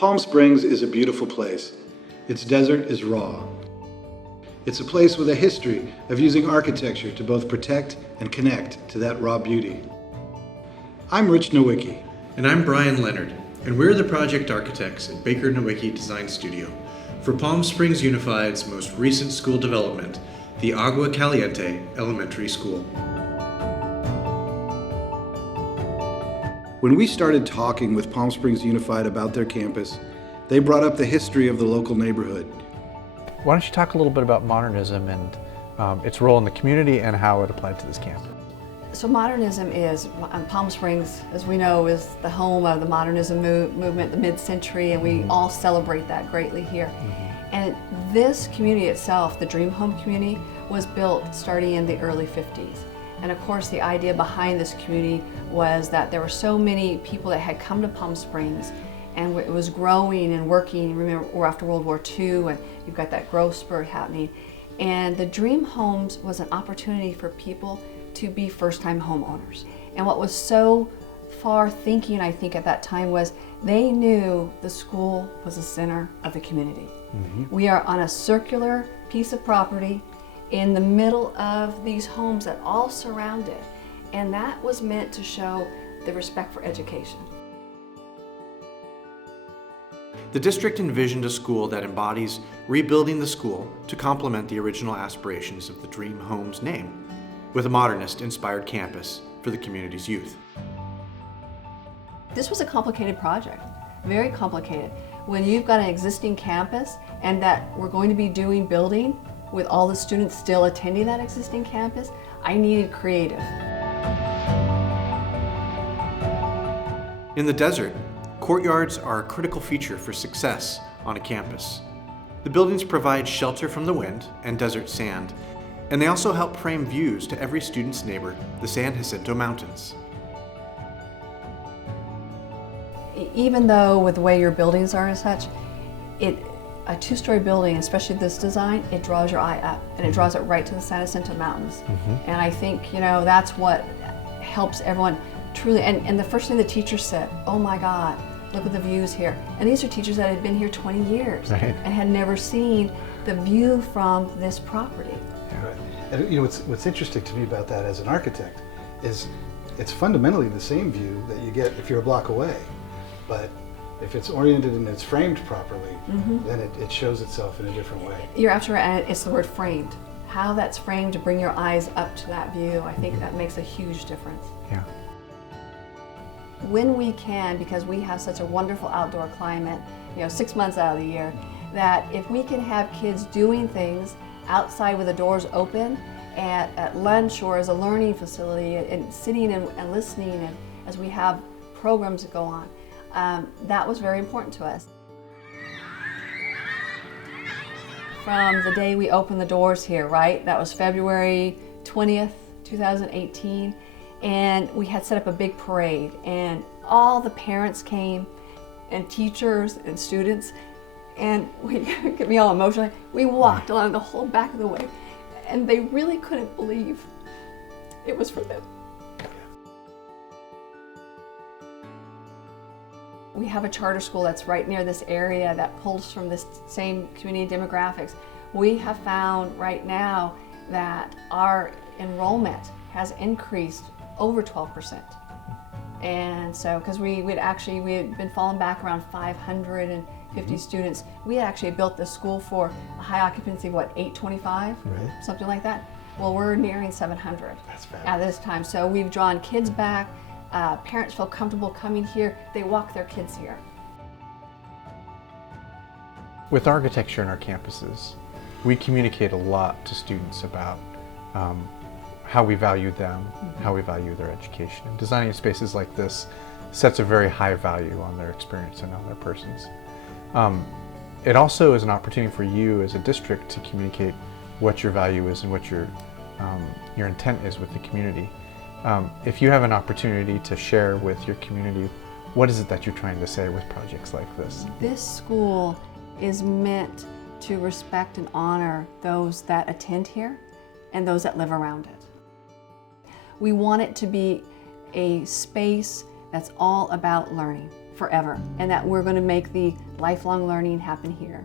Palm Springs is a beautiful place. Its desert is raw. It's a place with a history of using architecture to both protect and connect to that raw beauty. I'm Rich Nowicki. And I'm Brian Leonard, and we're the project architects at Baker Nowicki Design Studio for Palm Springs Unified's most recent school development, the Agua Caliente Elementary School. When we started talking with Palm Springs Unified about their campus, they brought up the history of the local neighborhood. Why don't you talk a little bit about modernism and its role in the community and how it applied to this campus? So modernism is, Palm Springs, as we know, is the home of the modernism movement, the mid-century, and we all celebrate that greatly here. And this community itself, the Dream Home community, was built starting in the early 50s. And of course, the idea behind this community was that there were so many people that had come to Palm Springs, and it was growing and working. Remember, we're after World War II, and you've got that growth spurt happening. And the Dream Homes was an opportunity for people to be first-time homeowners. And what was so far thinking, I think, at that time was they knew the school was the center of the community. We are on a circular piece of property in the middle of these homes that all surround it. And that was meant to show the respect for education. The district envisioned a school that embodies rebuilding the school to complement the original aspirations of the Dream Homes name, with a modernist-inspired campus for the community's youth. This was a complicated project, very complicated. When you've got an existing campus and that we're going to be doing building with all the students still attending that existing campus, I needed creative. In the desert, courtyards are a critical feature for success on a campus. The buildings provide shelter from the wind and desert sand, and they also help frame views to every student's neighbor, the San Jacinto Mountains. Even though with the way your buildings are and such, a two-story building, especially this design, it draws your eye up and it draws it right to the San Jacinto Mountains. And I think, that's what helps everyone truly, and the first thing the teachers said, oh my God, look at the views here. And these are teachers that had been here 20 years and had never seen the view from this property. And what's interesting to me about that as an architect is it's fundamentally the same view that you get if you're a block away, but if it's oriented and it's framed properly, then it shows itself in a different way. You're absolutely right, and it's the word framed. How that's framed to bring your eyes up to that view, I think that makes a huge difference. Yeah. When we can, because we have such a wonderful outdoor climate, 6 months out of the year, that if we can have kids doing things outside with the doors open at lunch or as a learning facility and sitting and listening and as we have programs that go on, that was very important to us. From the day we opened the doors here, right? That was February 20th, 2018. And we had set up a big parade and all the parents came and teachers and students, and we get me all emotional. We walked along the whole back of the way and they really couldn't believe it was for them. We have a charter school that's right near this area that pulls from this same community demographics. We have found right now that our enrollment has increased over 12%. And so, because we had been falling back around 550 students. We had actually built this school for a high occupancy of 825, something like that. Well, we're nearing 700 at this time. So we've drawn kids back. Parents feel comfortable coming here. They walk their kids here. With architecture in our campuses, we communicate a lot to students about how we value them, how we value their education. And designing spaces like this sets a very high value on their experience and on their persons. It also is an opportunity for you as a district to communicate what your value is and what your intent is with the community. If you have an opportunity to share with your community, what is it that you're trying to say with projects like this? This school is meant to respect and honor those that attend here and those that live around it. We want it to be a space that's all about learning forever, and that we're going to make the lifelong learning happen here.